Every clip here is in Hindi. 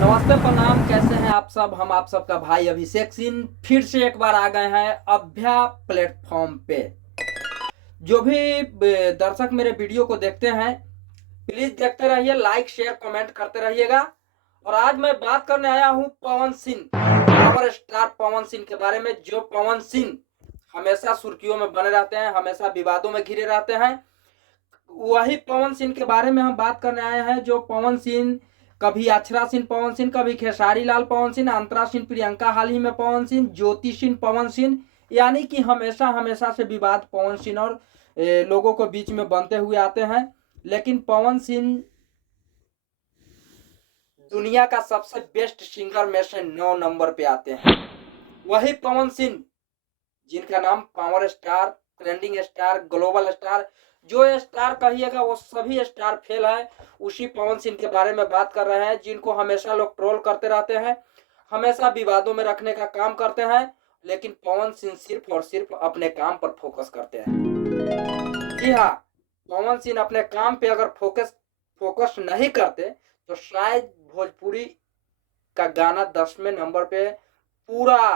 नमस्ते प्रणाम, कैसे हैं आप सब। हम आप सबका भाई अभिषेक सिंह फिर से एक बार आ गए हैं अभ्या प्लेटफॉर्म पे। जो भी दर्शक मेरे वीडियो को देखते हैं, प्लीज देखते रहिए, लाइक शेयर कमेंट करते रहिएगा। और आज मैं बात करने आया हूं पवन सिंह, पावर स्टार पवन सिंह के बारे में। जो पवन सिंह हमेशा सुर्खियों में बने रहते हैं, हमेशा विवादों में घिरे रहते हैं, वही पवन सिंह के बारे में हम बात करने आए हैं। जो पवन सिंह, कभी अक्षरा सिंह पवन सिंह, कभी खेसारी लाल पवन सिंह, अंतरा सिंह प्रियंका, हाल ही में पवन सिंह, ज्योति सिंह पवन सिंह, यानी कि हमेशा हमेशा से विवाद पवन सिंह और लोगों को बीच में बनते हुए आते हैं। लेकिन पवन सिंह दुनिया का सबसे बेस्ट सिंगर में से 9 नंबर पे आते हैं। वही पवन सिंह जिनका नाम power star, trending star, global star, जो स्टार कहिएगा वो सभी स्टार फेल है। उसी पवन सिंह के बारे में बात कर रहे हैं, जिनको हमेशा लोग ट्रोल करते रहते हैं, हमेशा विवादों में रखने का काम करते हैं। लेकिन पवन सिंह सिर्फ और सिर्फ अपने काम पर फोकस करते हैं। जी हाँ, पवन सिंह अपने काम पे अगर फोकस नहीं करते तो शायद भोजपुरी का गाना 10वें नंबर पे पूरा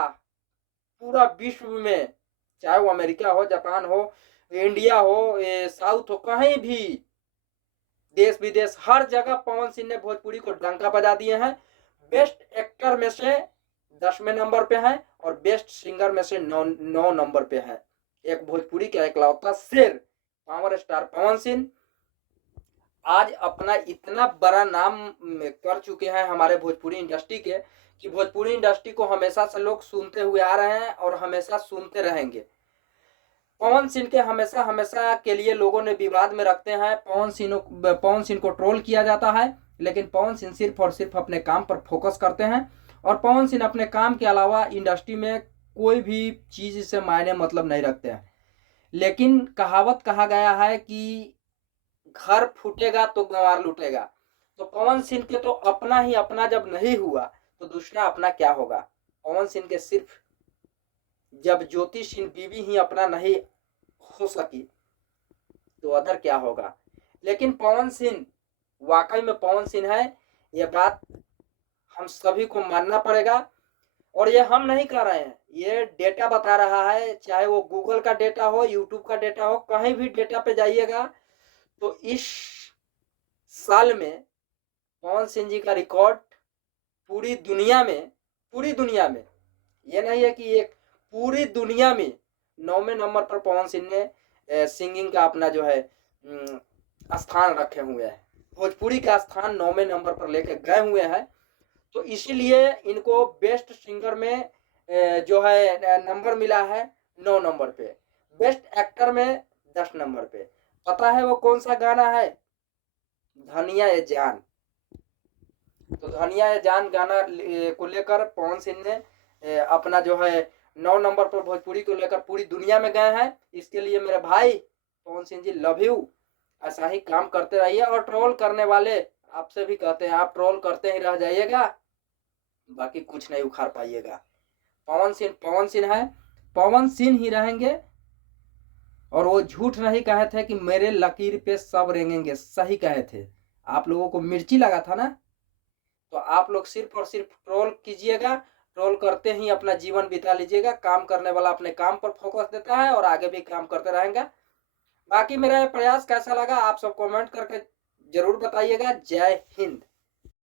पूरा विश्व में, चाहे वो अमेरिका हो, जापान हो, इंडिया हो, साउथ हो, कहीं भी देश विदेश हर जगह पवन सिंह ने भोजपुरी को डंका बजा दिए हैं। बेस्ट एक्टर में से 10वें नंबर पे है और बेस्ट सिंगर में से 9 नंबर पे है। एक भोजपुरी का इकलौता शेर पावर स्टार पवन सिंह आज अपना इतना बड़ा नाम कर चुके हैं हमारे भोजपुरी इंडस्ट्री के, कि भोजपुरी इंडस्ट्री को हमेशा से लोग सुनते हुए आ रहे हैं और हमेशा सुनते रहेंगे। पवन सिंह के हमेशा हमेशा के लिए लोगों ने विवाद में रखते हैं। पवन सिंह को ट्रोल किया जाता है, लेकिन पवन सिंह सिर्फ और सिर्फ अपने काम पर फोकस करते हैं। और पवन सिंह अपने काम के अलावा इंडस्ट्री में कोई भी चीज से मायने मतलब नहीं रखते हैं। लेकिन कहावत कहा गया है कि घर फूटेगा तो गंवार लूटेगा। तो पवन सिंह के तो अपना ही अपना जब नहीं हुआ तो दूसरा अपना क्या होगा। पवन सिंह के सिर्फ जब ज्योति सिंह बीवी ही अपना नहीं हो सकी तो अदर क्या होगा। लेकिन पवन सिंह वाकई में पवन सिंह है, ये बात हम सभी को मानना पड़ेगा। और ये हम नहीं कह रहे हैं, ये डेटा बता रहा है। चाहे वो गूगल का डेटा हो, यूट्यूब का डेटा हो, कहीं भी डेटा पे जाइएगा तो इस साल में पवन सिंह जी का रिकॉर्ड पूरी दुनिया में ये नहीं है कि एक, पूरी दुनिया में 9वें नंबर पर पवन सिंह ने सिंगिंग का अपना जो है स्थान रखे हुए हैं। भोजपुरी का स्थान 9वें नंबर पर लेकर गए हुए हैं। तो इसीलिए इनको बेस्ट सिंगर में जो है नंबर मिला है 9 नंबर पे, बेस्ट एक्टर में 10 नंबर पे। पता है वो कौन सा गाना है? धनिया ये जान। तो धनिया ये जान गाना को लेकर पवन सिंह ने अपना जो है 9 नंबर पर भोजपुरी को लेकर पूरी दुनिया में गए हैं। इसके लिए मेरे भाई पवन सिंह जी, लव यू। ऐसा ही काम करते रहिए। और ट्रोल करने वाले आपसे भी कहते हैं, आप ट्रोल करते ही रह जाइएगा, बाकी कुछ नहीं उखाड़ पाइएगा। पवन सिंह है, पवन सिंह ही रहेंगे। और वो झूठ नहीं कहे थे कि मेरे लकीर पे सब रेंगेंगे, सही कहे थे। आप लोगों को मिर्ची लगा था ना, तो आप लोग सिर्फ और सिर्फ ट्रोल कीजिएगा, ट्रोल करते ही अपना जीवन बिता लीजिएगा। काम करने वाला अपने काम पर फोकस देता है और आगे भी काम करते रहेंगे। बाकी मेरा ये प्रयास कैसा लगा आप सब कमेंट करके जरूर बताइएगा। जय हिंद।